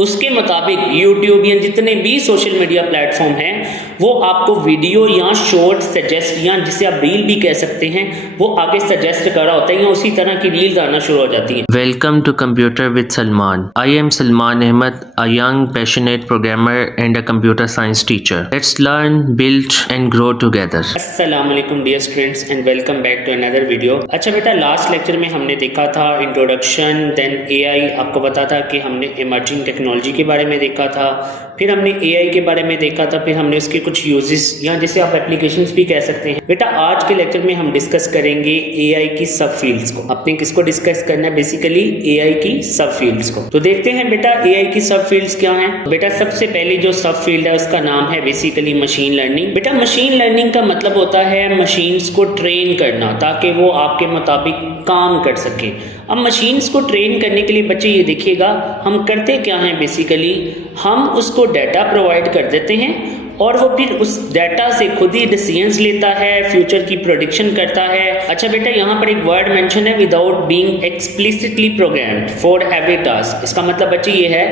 उसके मुताबिक यूट्यूब या जितने भी सोशल मीडिया प्लेटफॉर्म हैं वो आपको वीडियो या शॉर्ट सजेस्ट या जिसे आप रील भी कह सकते हैं वो आगे सजेस्ट कर रहा होता है या उसी तरह की रील्स आना शुरू हो जाती हैं। Welcome to Computer with Salman. I am Salman Ahmed, a young passionate programmer and a computer science teacher. Let's learn, build and grow together. अस्सलामुअलैकुम dear students and welcome back to another video. अच्छा बेटा, last lecture में हमने देखा था introduction, then AI, आपको पता था कि हमने इमर्जिंग टेक्नोलॉजी के बारे में देखा था, फिर हमने एआई के बारे में देखा था, फिर हमने उसके कुछ यूजेस या जैसे आप एप्लीकेशंस भी कह सकते हैं। बेटा आज के लेक्चर में हम डिस्कस करेंगे एआई की सब फील्ड्स को। आपने किसको डिस्कस करना है? बेसिकली एआई की सब फील्ड्स को। तो देखते हैं बेटा एआई की सब फील्ड्स क्या हैं। बेटा सबसे पहले जो सब फील्ड है उसका नाम है बेसिकली मशीन लर्निंग। बेटा मशीन लर्निंग का मतलब होता है मशीन्स को ट्रेन करना ताकि वो आपके मुताबिक काम कर सके। अब मशीन्स को ट्रेन करने के लिए बच्चे ये देखिएगा हम करते क्या हैं, बेसिकली हम उसको डाटा प्रोवाइड कर देते हैं और वो फिर उस डाटा से खुद ही डिसीजंस लेता है, फ्यूचर की प्रोडिक्शन करता है। अच्छा बेटा यहाँ पर एक वर्ड मेंशन है without being explicitly programmed for every task. इसका मतलब बच्चे ये है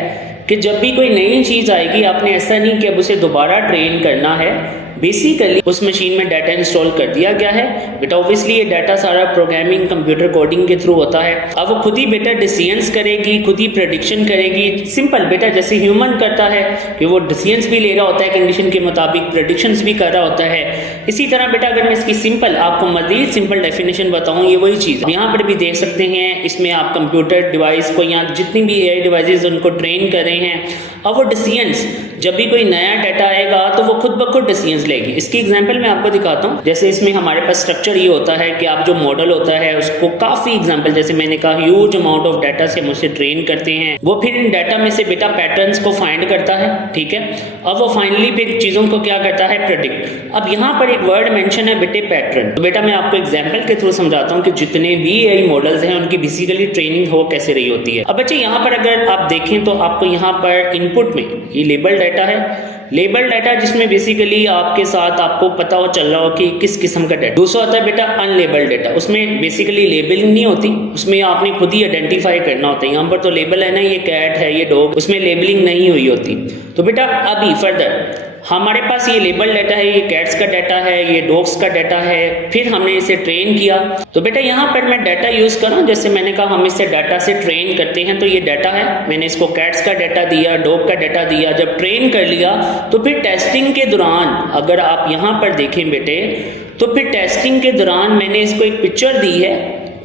कि जब भी कोई नई चीज़ आएगी आपने ऐसा नहीं कि अब उसे दोबारा ट्रेन करना है, बेसिकली उस मशीन में डाटा इंस्टॉल कर दिया गया है। बेटा ऑब्वियसली ये डाटा सारा प्रोग्रामिंग कंप्यूटर कोडिंग के थ्रू होता है। अब वो खुद ही बेटा डिसीजंस करेगी, खुद ही प्रेडिक्शन करेगी। सिंपल बेटा जैसे ह्यूमन करता है कि वो डिसीजंस भी ले रहा होता है कंडीशन के मुताबिक, प्रेडिक्शंस भी कर रहा होता है। इसी तरह बेटा अगर मैं इसकी सिंपल आपको मजीद सिंपल डेफिनेशन बताऊँ, ये वही चीज़ यहाँ पर भी देख सकते हैं। इसमें आप कंप्यूटर डिवाइस को या जितनी भी एआई डिवाइसेस उनको ट्रेन कर रहे हैं। अब वो डिसीजंस जब भी कोई नया डाटा आएगा तो वो खुद ब खुद डिसीजंस लेगी। इसकी एग्जांपल मैं आपको दिखाता हूँ। जैसे इसमें हमारे पास स्ट्रक्चर ये होता है कि आप जो मॉडल होता है उसको काफ़ी एग्जांपल, जैसे मैंने कहा ह्यूज अमाउंट ऑफ डाटा से हम उसे ट्रेन करते हैं। वो फिर इन डाटा में से बेटा पैटर्न्स को फाइंड करता है, ठीक है। अब वो फाइनली फिर चीज़ों को क्या करता है? प्रेडिक्ट। अब यहाँ पर एक वर्ड मेंशन है बेटे पैटर्न। तो बेटा मैं आपको एग्जाम्पल के थ्रू समझाता हूँ कि जितने भी एआई मॉडल्स हैं उनकी बेसिकली ट्रेनिंग हो कैसे रही होती है। अब बच्चे यहाँ पर अगर आप देखें तो आपको यहाँ पर इनपुट में ये लेबल डाटा है, लेबल डाटा जिसमें बेसिकली आपके साथ आपको पता हो चल रहा हो कि किस किस्म का डाटा। दूसरा होता है बेटा अनलेबल डाटा, उसमें बेसिकली लेबलिंग नहीं होती, उसमें आपने खुद ही आइडेंटिफाई करना होता है। यहाँ पर तो लेबल है ना, ये कैट है, ये डॉग, उसमें लेबलिंग नहीं हुई होती। तो बेटा अभी फर्दर हमारे पास ये लेबल डाटा है, ये कैट्स का डाटा है, ये डॉग्स का डाटा है, फिर हमने इसे ट्रेन किया। तो बेटा यहाँ पर मैं डाटा यूज़ कर रहा हूँ, जैसे मैंने कहा हम इसे डाटा से ट्रेन करते हैं। तो ये डाटा है, मैंने इसको कैट्स का डाटा दिया, डॉग का डाटा दिया। जब ट्रेन कर लिया तो फिर टेस्टिंग के दौरान अगर आप यहाँ पर देखें बेटे तो फिर टेस्टिंग के दौरान मैंने इसको एक पिक्चर दी है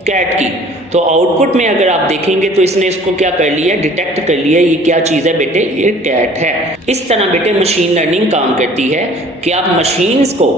कैट की। तो आउटपुट में अगर आप देखेंगे तो इसने इसको क्या कर लिया? डिटेक्ट कर लिया ये क्या चीज़ है बेटे, ये कैट है। इस तरह बेटे मशीन लर्निंग काम करती है कि आप मशीन्स को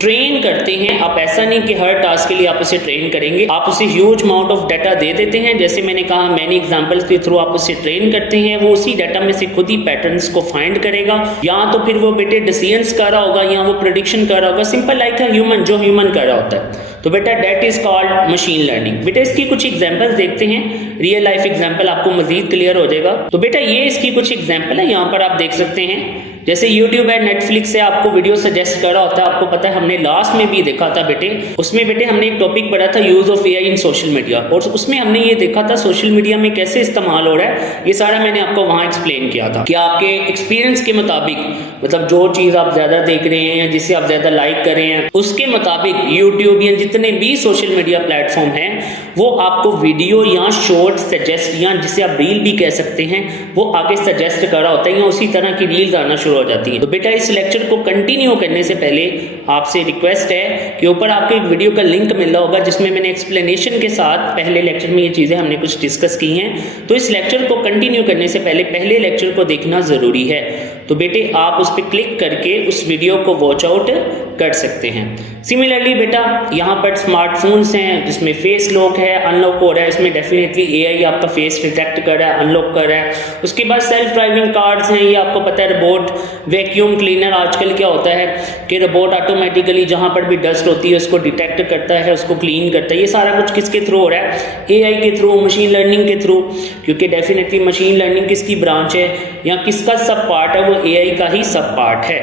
ट्रेन करते हैं। आप ऐसा नहीं कि हर टास्क के लिए आप उसे ट्रेन करेंगे, आप उसे ह्यूज अमाउंट ऑफ डाटा दे देते हैं। जैसे मैंने कहा मैनी एग्जांपल्स के थ्रू आप उसे ट्रेन करते हैं, वो उसी डाटा में से खुद ही पैटर्न्स को फाइंड करेगा, या तो फिर वो बेटे डिसीजंस कर रहा होगा या वो प्रेडिक्शन कर रहा होगा, सिंपल लाइक है ह्यूमन, जो ह्यूमन कर रहा होता है। तो बेटा that is called machine learning. बेटा इसकी कुछ एग्जांपल्स देखते हैं, रियल लाइफ एग्जांपल आपको मजीद क्लियर हो जाएगा। तो बेटा ये इसकी कुछ एग्जांपल है, यहाँ पर आप देख सकते हैं। जैसे यूट्यूब है, नेटफ्लिक्स से आपको वीडियो सजेस्ट कर रहा होता है। आपको पता है हमने लास्ट में भी देखा था बेटे, उसमें बेटे हमने एक टॉपिक पढ़ा था use of AI in social media, और उसमें हमने ये देखा था सोशल मीडिया में कैसे इस्तेमाल हो रहा है। ये सारा मैंने आपको वहाँ एक्सप्लेन किया था कि आपके एक्सपीरियंस के मुताबिक, मतलब जो चीज़ आप ज़्यादा देख रहे हैं या जिसे आप ज़्यादा लाइक कर रहे हैं उसके मुताबिक यूट्यूब या जितने भी सोशल मीडिया प्लेटफॉर्म हैं वो आपको वीडियो या शॉर्ट सजेस्ट या जिसे आप रील भी कह सकते हैं वो आगे सजेस्ट कर रहा होता है या उसी तरह की रील्स आना शुरू हो जाती है। तो बेटा इस लेक्चर को कंटिन्यू करने से पहले आपसे रिक्वेस्ट है कि ऊपर आपको एक वीडियो का लिंक मिल रहा होगा जिसमें मैंने एक्सप्लेनेशन के साथ पहले लेक्चर में ये चीज़ें हमने कुछ डिस्कस की हैं। तो इस लेक्चर को कंटिन्यू करने से पहले लेक्चर को देखना ज़रूरी है। तो बेटे आप उस पर क्लिक करके उस वीडियो को वॉच आउट कर सकते हैं। सिमिलरली बेटा यहाँ पर स्मार्टफोन्स हैं जिसमें फेस लॉक है, अनलॉक हो रहा है, इसमें डेफिनेटली एआई आपका फेस डिटेक्ट कर रहा है, अनलॉक कर रहा है। उसके बाद सेल्फ ड्राइविंग कार्स हैं, ये आपको पता है रोबोट वैक्यूम क्लीनर। आजकल क्या होता है कि रोबोट ऑटोमेटिकली जहाँ पर भी डस्ट होती है उसको डिटेक्ट करता है, उसको क्लीन करता है। ये सारा कुछ किसके थ्रू हो रहा है? एआई के थ्रू, मशीन लर्निंग के थ्रू, क्योंकि डेफिनेटली मशीन लर्निंग किसकी ब्रांच है या किसका सब पार्ट है? वो एआई का ही सब पार्ट है।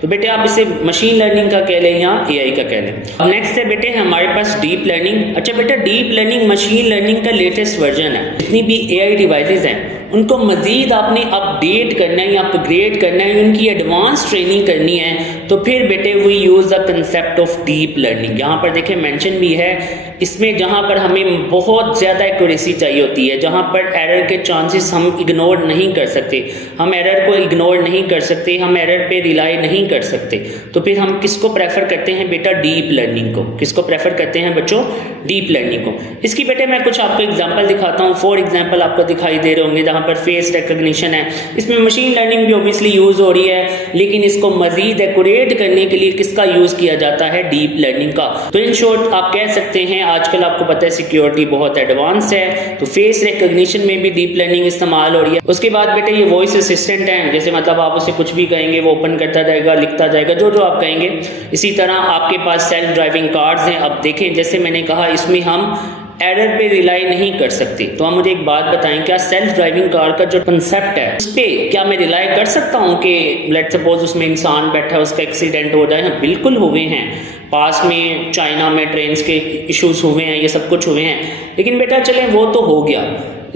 तो बेटे आप इसे मशीन लर्निंग का कह लें या एआई का कह लें। अब नेक्स्ट है बेटे हमारे पास डीप लर्निंग। अच्छा बेटा डीप लर्निंग मशीन लर्निंग का लेटेस्ट वर्जन है। जितनी भी एआई डिवाइसेस हैं उनको मज़ीद आपने अपडेट करना है या अपग्रेड करना है, उनकी एडवांस ट्रेनिंग करनी है, तो फिर बेटे we use the concept of deep learning. यहाँ पर देखें मेंशन भी है इसमें, जहाँ पर हमें बहुत ज़्यादा एक्यूरेसी चाहिए होती है, जहाँ पर एरर के चांसेस हम इग्नोर नहीं कर सकते, हम एरर को इग्नोर नहीं कर सकते, हम एरर पे रिलाई नहीं कर सकते, तो फिर हम किसको प्रेफर करते हैं बेटा? डीप लर्निंग को। किसको प्रेफर करते हैं बच्चों? डीप लर्निंग को। इसकी बेटे मैं कुछ आपको एग्जांपल दिखाता हूँ। फॉर एग्जांपल आपको दिखाई दे रहे होंगे जहाँ पर फेस रिकग्निशन है, इसमें मशीन लर्निंग भी ऑब्वियसली यूज़ हो रही है, लेकिन इसको मज़ीद एक्यूरेट करने के लिए किसका यूज़ किया जाता है? डीप लर्निंग का। तो इन शॉर्ट आप कह सकते हैं आजकल आपको पता है सिक्योरिटी बहुत एडवांस है, तो फेस रिकग्निशन में भी डीप लर्निंग इस्तेमाल हो रही है। उसके बाद बेटे ये वॉइस असिस्टेंट है, जैसे मतलब आप उसे कुछ भी कहेंगे वो ओपन करता जाएगा, लिखता जाएगा जो जो आप कहेंगे। इसी तरह आपके पास सेल्फ ड्राइविंग कार्स हैं। अब देखें जैसे मैंने कहा इसमें हम एरर पे रिलाई नहीं कर सकते, तो आप मुझे एक बात बताएं, क्या सेल्फ ड्राइविंग कार का जो कंसेप्ट है उस पर क्या मैं रिलाई कर सकता हूँ कि लेट सपोज उसमें इंसान बैठा है, उसका एक्सीडेंट हो जाए? हाँ, बिल्कुल हुए हैं, पास में चाइना में ट्रेन के इश्यूज हुए हैं, ये सब कुछ हुए हैं, लेकिन बेटा चलें वो तो हो गया,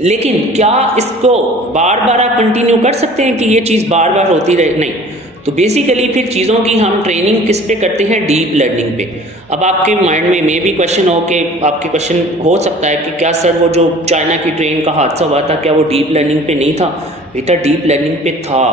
लेकिन क्या इसको बार बार आप कंटिन्यू कर सकते हैं कि ये चीज़ बार बार होती रहे? नहीं। तो बेसिकली फिर चीज़ों की हम ट्रेनिंग किस पे करते हैं? डीप लर्निंग पे। अब आपके माइंड में मे भी क्वेश्चन हो कि आपके क्वेश्चन हो सकता है कि क्या सर वो जो चाइना की ट्रेन का हादसा हुआ था क्या वो डीप लर्निंग पे नहीं था? बेटा डीप लर्निंग पे था,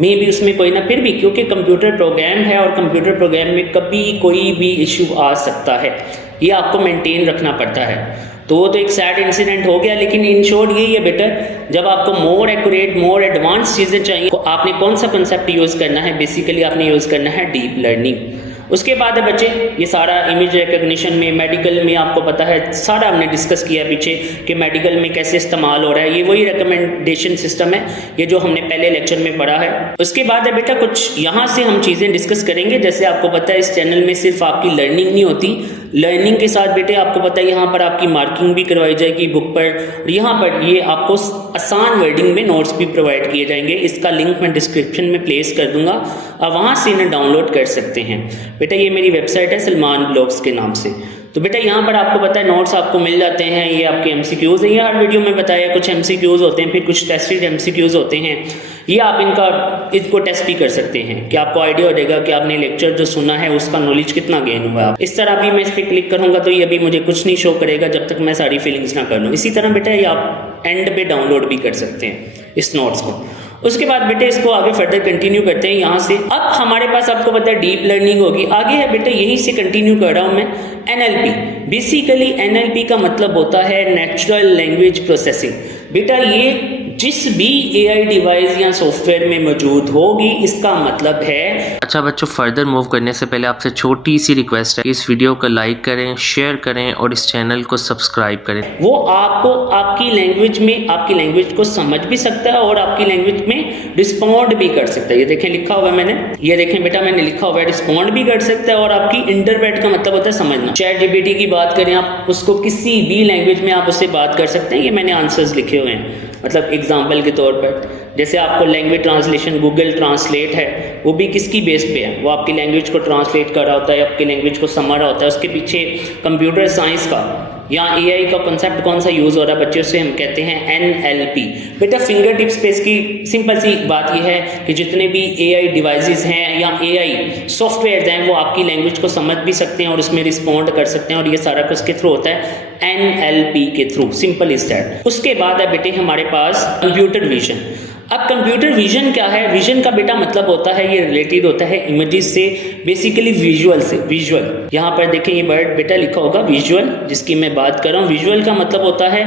मे भी उसमें कोई ना, फिर भी क्योंकि कंप्यूटर प्रोग्राम है और कंप्यूटर प्रोग्राम में कभी कोई भी इशू आ सकता है, ये आपको मेंटेन रखना पड़ता है। तो वो तो एक सैड इंसिडेंट हो गया, लेकिन इन शॉर्ट यही है बेटा, जब आपको मोर एक्यूरेट मोर एडवांस चीज़ें चाहिए तो आपने कौन सा कंसेप्ट यूज़ करना है? बेसिकली आपने यूज़ करना है डीप लर्निंग। उसके बाद है बच्चे ये सारा इमेज रिकग्निशन में, मेडिकल में आपको पता है सारा हमने डिस्कस किया पीछे कि मेडिकल में कैसे इस्तेमाल हो रहा है, ये वही रिकमेंडेशन सिस्टम है ये जो हमने पहले लेक्चर में पढ़ा है। उसके बाद है बेटा कुछ यहाँ से हम चीज़ें डिस्कस करेंगे। जैसे आपको पता है इस चैनल में सिर्फ आपकी लर्निंग नहीं होती, लर्निंग के साथ बेटे आपको पता है यहाँ पर आपकी मार्किंग भी करवाई जाएगी बुक पर, और यहाँ पर ये आपको आसान वर्डिंग में नोट्स भी प्रोवाइड किए जाएंगे। इसका लिंक मैं डिस्क्रिप्शन में प्लेस कर दूंगा, आप वहाँ से इन्हें डाउनलोड कर सकते हैं। बेटा ये मेरी वेबसाइट है सलमान ब्लॉग्स के नाम से। तो बेटा यहाँ पर आपको पता है नोट्स आपको मिल जाते हैं, ये आपके MCQs हैं, ये हर वीडियो में बताया कुछ MCQs होते हैं, फिर कुछ टेस्टेड MCQs होते हैं, ये आप इनको टेस्ट भी कर सकते हैं कि आपको आइडिया हो जाएगा कि आपने लेक्चर जो सुना है उसका नॉलेज कितना गेन हुआ है। इस तरह भी मैं इस पर क्लिक करूँगा तो ये अभी मुझे कुछ नहीं शो करेगा जब तक मैं सारी फीलिंग्स ना कर लूँ। इसी तरह बेटा ये आप एंड पे डाउनलोड भी कर सकते हैं इस नोट्स को। उसके बाद बेटे इसको आगे फर्दर कंटिन्यू करते हैं यहाँ से। अब हमारे पास आपको पता है डीप लर्निंग होगी, आगे है बेटे यहीं से कंटिन्यू कर रहा हूँ मैं NLP। बेसिकली NLP का मतलब होता है नेचुरल लैंग्वेज प्रोसेसिंग। बेटा ये जिस भी AI डिवाइस या सॉफ्टवेयर में मौजूद होगी, इसका मतलब है। अच्छा बच्चों, फर्दर मूव करने से पहले आपसे छोटी सी रिक्वेस्ट है, इस वीडियो को लाइक करें, शेयर करें और इस चैनल को सब्सक्राइब करें। वो आपको आपकी लैंग्वेज में आपकी लैंग्वेज को समझ भी सकता है और आपकी लैंग्वेज में रिस्पॉन्ड भी कर सकता है। ये देखें लिखा हुआ है मैंने, ये देखें बेटा मैंने लिखा हुआ है, रिस्पॉन्ड भी कर सकता है और आपकी इंटरप्रेट का मतलब होता है समझना। ChatGPT की बात करें, आप उसको किसी भी लैंग्वेज में आप उससे बात कर सकते हैं। ये मैंने आंसर्स लिखे हुए हैं, मतलब एग्जाम्पल के तौर पर जैसे आपको लैंग्वेज ट्रांसलेशन गूगल ट्रांसलेट है, वो भी किसकी बेस पे है? वो आपकी लैंग्वेज को ट्रांसलेट कर रहा होता है, आपकी लैंग्वेज को समझ रहा होता है। उसके पीछे कंप्यूटर साइंस का या AI का कंसेप्ट कौन सा यूज़ हो रहा है बच्चों से? हम कहते हैं NLP। बेटा फिंगर टिप्स पे इसकी सिंपल सी बात यह है कि जितने भी AI डिवाइसेस हैं या AI सॉफ्टवेयर हैं वो आपकी लैंग्वेज को समझ भी सकते हैं और उसमें रिस्पॉन्ड कर सकते हैं, और ये सारा कुछ के थ्रू होता है NLP के थ्रू। Simple is that. उसके बाद है बेटे हमारे पास कंप्यूटर विजन। अब कंप्यूटर विजन क्या है? विजन का बेटा मतलब होता है ये रिलेटेड होता है इमेजेस से, बेसिकली विजुअल से। विजुअल यहाँ पर देखें ये वर्ड बेटा लिखा होगा विजुअल, जिसकी मैं बात कर रहा हूँ। विजुअल का मतलब होता है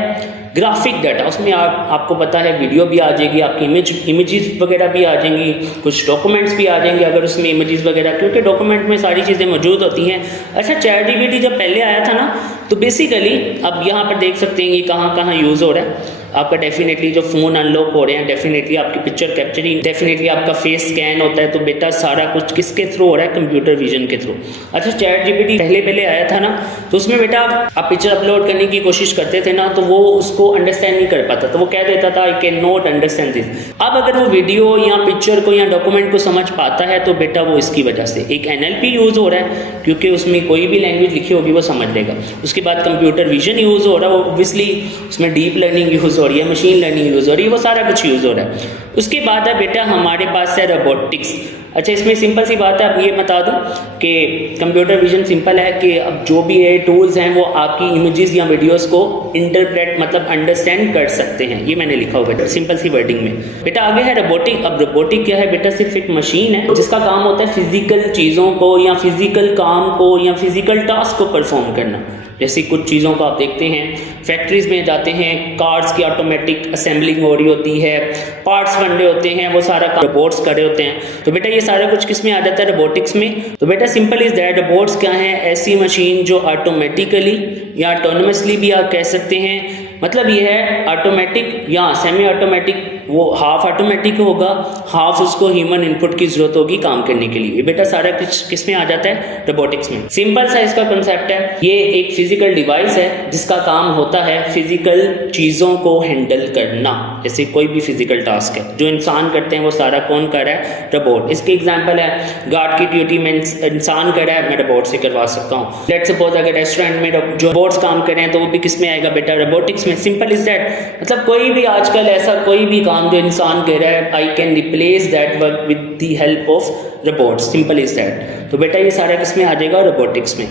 ग्राफिक डाटा, उसमें आपको पता है वीडियो भी आ जाएगी, आपकी इमेजेस वगैरह भी आ जाएंगी, कुछ डॉक्यूमेंट्स भी आ जाएंगे अगर उसमें इमेजेस वगैरह, क्योंकि डॉक्यूमेंट में सारी चीज़ें मौजूद होती हैं। अच्छा ChatGPT जब पहले आया था ना, तो बेसिकली अब यहाँ पर देख सकते हैं ये कहाँ कहाँ यूज़ हो रहा है आपका। डेफिनेटली जो फ़ोन अनलॉक हो रहे हैं, डेफिनेटली आपकी पिक्चर कैप्चरिंग, डेफिनेटली आपका फेस स्कैन होता है, तो बेटा सारा कुछ किसके थ्रू हो रहा है? कंप्यूटर विजन के थ्रू। अच्छा ChatGPT पहले आया था ना, तो उसमें बेटा आप पिक्चर अपलोड करने की कोशिश करते थे ना, तो वो उसको अंडरस्टैंड नहीं कर पाता, तो वो कह देता था I can not understand this. अब अगर वो वीडियो या पिक्चर को या डॉक्यूमेंट को समझ पाता है तो बेटा वो इसकी वजह से एक NLP यूज़ हो रहा है, क्योंकि उसमें कोई भी लैंग्वेज लिखी होगी वो समझ लेगा। उसके बाद कंप्यूटर विजन यूज़ हो रहा है, ऑब्वियसली उसमें डीप लर्निंग यूज़ हो रही है, मशीन लर्निंग यूज़ हो रही है, वो सारा कुछ यूज़ हो रहा है। उसके बाद है बेटा हमारे पास है रोबोटिक्स। अच्छा, इसमें सिंपल सी बात है, अब ये बता दूं कि कंप्यूटर विजन सिंपल है कि अब जो भी है टूल्स हैं वो आपकी इमेजेस या वीडियोस को इंटरप्रेट मतलब अंडरस्टैंड कर सकते हैं। ये मैंने लिखा हुआ बेटा सिंपल सी वर्डिंग में। बेटा आगे है रोबोटिक। अब रोबोटिक क्या है बेटा? सिर्फ एक मशीन है जिसका काम होता है फिजिकल चीज़ों को या फिजिकल काम को या फिजिकल टास्क को परफॉर्म करना। जैसे कुछ चीज़ों को आप देखते हैं, फैक्ट्रीज़ में जाते हैं, कार्स की ऑटोमेटिक असेंबलिंग हो रही होती है, पार्ट्स बन रहे होते हैं, वो सारा काम रोबोट्स कर रहे होते हैं। तो बेटा ये सारा कुछ किस में आ जाता है? रोबोटिक्स में। तो बेटा सिंपल इज़ दैट रोबोट्स क्या हैं? ऐसी मशीन जो ऑटोमेटिकली या ऑटोनोमसली भी आप कह सकते हैं, मतलब ये है ऑटोमेटिक या सेमी ऑटोमेटिक, वो हाफ ऑटोमेटिक होगा, हाफ उसको ह्यूमन इनपुट की ज़रूरत होगी काम करने के लिए। ये बेटा सारा किस में आ जाता है? रोबोटिक्स में। सिंपल सा इसका कंसेप्ट है, ये एक फिजिकल डिवाइस है जिसका काम होता है फिजिकल चीज़ों को हैंडल करना। जैसे कोई भी फिजिकल टास्क है जो इंसान करते हैं वो सारा कौन कर रहा है? रोबोट। इसके एग्जाम्पल है गार्ड की ड्यूटी में इंसान कर रहा है, मैं रोबोट से करवा सकता हूँ। लेट्स सपोज अगर रेस्टोरेंट में जो रोबोट्स काम कर रहे हैं तो वो भी किस में आएगा बेटा? रोबोटिक्स में। Simple is that. मतलब कोई भी आजकल ऐसा कोई भी काम जो इंसान कर रहा है, I can replace that work with the help of robots. Simple is that. तो बेटा ये सारा किस में आ जाएगा? रोबोटिक्स में।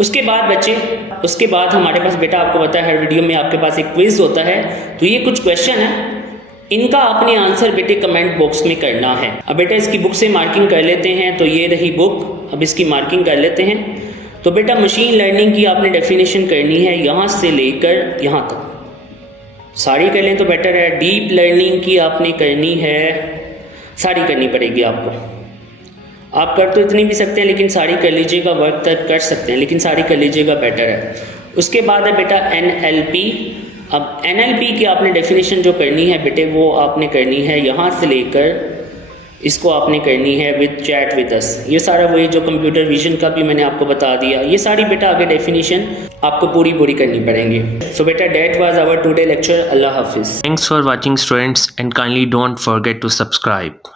उसके बाद बच्चे, उसके बाद हमारे पास बेटा आपको पता है हर वीडियो में आपके पास एक क्विज होता है। तो ये कुछ क्वेश्चन है, इनका आपने आंसर बेटे कमेंट बॉक्स में करना है। अब बेटा इसकी बुक से मार्किंग कर लेते हैं। तो ये रही बुक, अब इसकी मार्किंग कर लेते हैं। तो बेटा मशीन लर्निंग की आपने डेफिनेशन करनी है यहाँ से लेकर यहाँ तक, सारी कर लें तो बेटर है। डीप लर्निंग की आपने करनी है, सारी करनी पड़ेगी आपको। आप कर तो इतनी भी सकते हैं लेकिन सारी कर लीजिएगा, वर्क तक कर सकते हैं लेकिन सारी कर लीजिएगा, बेटर है। उसके बाद है बेटा NLP। अब NLP की आपने डेफिनेशन जो करनी है बेटे वो आपने करनी है यहाँ से लेकर इसको आपने करनी है विद चैट विद अस। ये सारा वही जो कंप्यूटर विजन का भी मैंने आपको बता दिया, ये सारी बेटा आगे डेफिनेशन आपको पूरी करनी पड़ेंगी। सो बेटा that was our today lecture. अल्लाह हाफिज़। Thanks for watching students and kindly don't forget to subscribe.